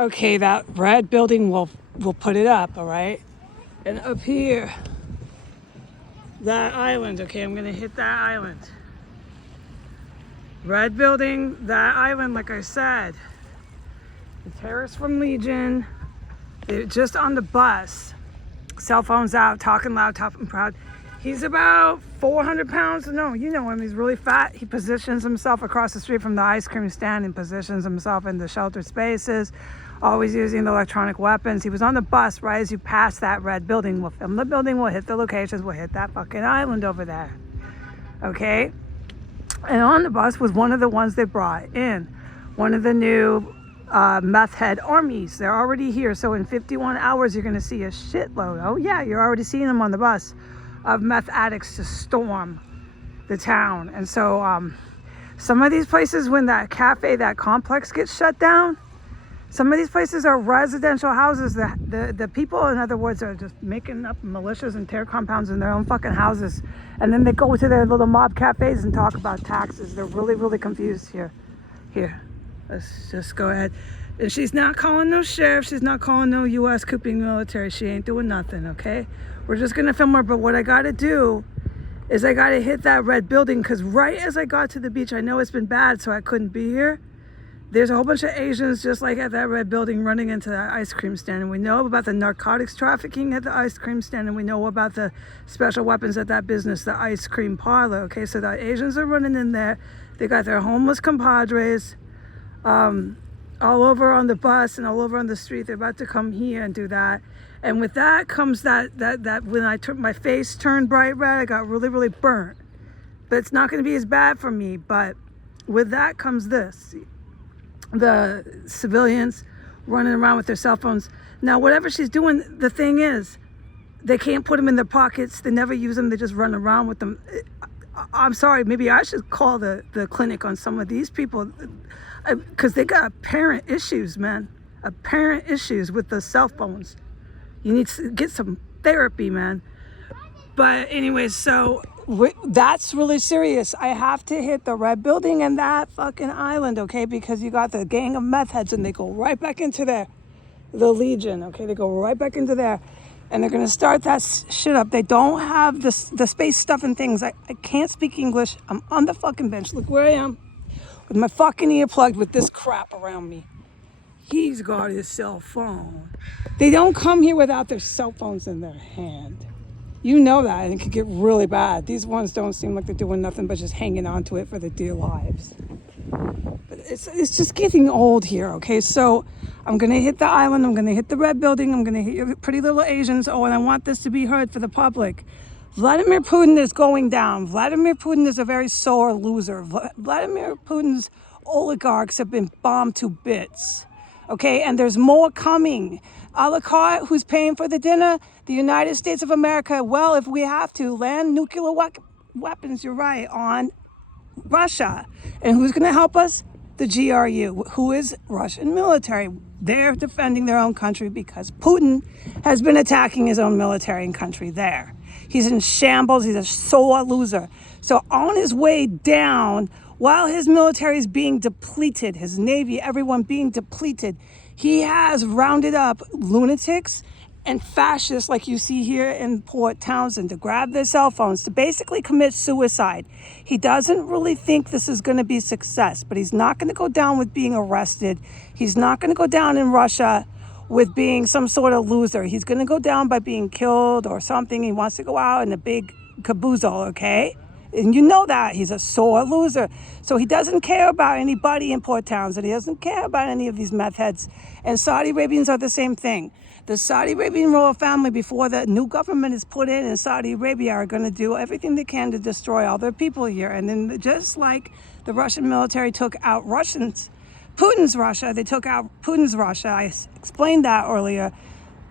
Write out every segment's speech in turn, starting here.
Okay, that red building will put it up, all right? And up here, that island, okay, I'm gonna hit that island. Red building, that island, like I said. The terrorists from Legion, they're just on the bus. Cell phones out, talking loud, talking proud. He's about 400 pounds. No, you know him. He's really fat. He positions himself across the street from the ice cream stand and positions himself in the sheltered spaces, always using the electronic weapons. He was on the bus right as you pass that red building. We'll film the building. We'll hit the locations. We'll hit that fucking island over there. Okay? And on the bus was one of the ones they brought in. One of the new meth head armies. They're already here. So in 51 hours, you're going to see a shitload. Oh, yeah, you're already seeing them on the bus of meth addicts to storm the town. And so some of these places, when that cafe, that complex gets shut down, some of these places are residential houses. The people, in other words, are just making up militias and terror compounds in their own fucking houses. And then they go to their little mob cafes and talk about taxes. They're really, really confused here. Here, let's just go ahead. And she's not calling no sheriff. She's not calling no U.S. cooping military. She ain't doing nothing, okay? We're just going to film her. But what I got to do is I got to hit that red building, because right as I got to the beach, I know it's been bad, so I couldn't be here. There's a whole bunch of Asians just like at that red building running into that ice cream stand. And we know about the narcotics trafficking at the ice cream stand. And we know about the special weapons at that business, the ice cream parlor. Okay, so the Asians are running in there. They got their homeless compadres all over on the bus and all over on the street. They're about to come here and do that. And with that comes that when I turned, my face turned bright red, I got really, really burnt. But it's not going to be as bad for me. But with that comes this. The civilians running around with their cell phones. Now, whatever she's doing, the thing is, they can't put them in their pockets. They never use them. They just run around with them. I'm sorry, maybe I should call the clinic on some of these people, because they got apparent issues, man. Apparent issues with the cell phones. You need to get some therapy, man. But anyways, so that's really serious. I have to hit the red building and that fucking island, okay? Because you got the gang of meth heads and they go right back into there. The Legion, okay? They go right back into there. And they're going to start that shit up. They don't have the space stuff and things. I can't speak English. I'm on the fucking bench. Look where I am. With my fucking ear plugged with this crap around me. He's got his cell phone. They don't come here without their cell phones in their hand. You know that, and it could get really bad. These ones don't seem like they're doing nothing but just hanging on to it for their dear lives. But it's just getting old here, okay? So I'm going to hit the island. I'm going to hit the red building. I'm going to hit your pretty little Asians. Oh, and I want this to be heard for the public. Vladimir Putin is going down. Vladimir Putin is a very sore loser. Vladimir Putin's oligarchs have been bombed to bits. Okay, and there's more coming. A la carte, who's paying for the dinner? The United States of America. Well, if we have to, land nuclear weapons, you're right, on Russia. And who's going to help us? The GRU, who is Russian military. They're defending their own country because Putin has been attacking his own military and country there. He's in shambles. He's a sore loser. So on his way down, while his military is being depleted, his navy, everyone being depleted, he has rounded up lunatics and fascists like you see here in Port Townsend to grab their cell phones to basically commit suicide. He doesn't really think this is going to be success, but he's not going to go down with being arrested. He's not going to go down in Russia with being some sort of loser. He's going to go down by being killed or something. He wants to go out in a big caboozle, okay? And you know that. He's a sore loser. So he doesn't care about anybody in Port Townsend. He doesn't care about any of these meth heads. And Saudi Arabians are the same thing. The Saudi Arabian royal family, before the new government is put in Saudi Arabia, are going to do everything they can to destroy all their people here. And then just like the Russian military took out Putin's Russia, they took out Putin's Russia. I explained that earlier.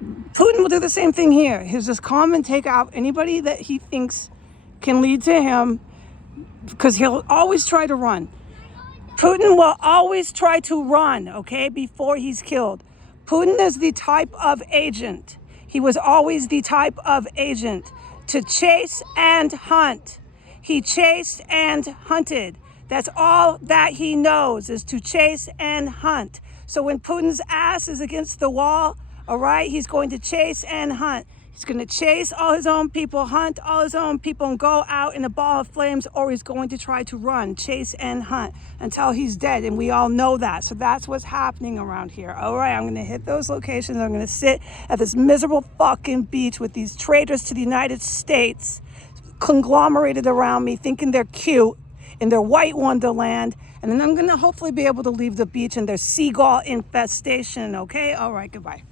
Putin will do the same thing here. He'll just come and take out anybody that he thinks can lead to him, because he'll always try to run. Putin will always try to run, okay, before he's killed. Putin is the type of agent. He was always the type of agent to chase and hunt. He chased and hunted. That's all that he knows, is to chase and hunt. So when Putin's ass is against the wall, all right, he's going to chase and hunt. He's going to chase all his own people, hunt all his own people, and go out in a ball of flames, or he's going to try to run, chase and hunt until he's dead. And we all know that. So that's what's happening around here. All right, I'm going to hit those locations. I'm going to sit at this miserable fucking beach with these traitors to the United States conglomerated around me, thinking they're cute in their white wonderland. And then I'm going to hopefully be able to leave the beach in their seagull infestation. Okay? All right, goodbye.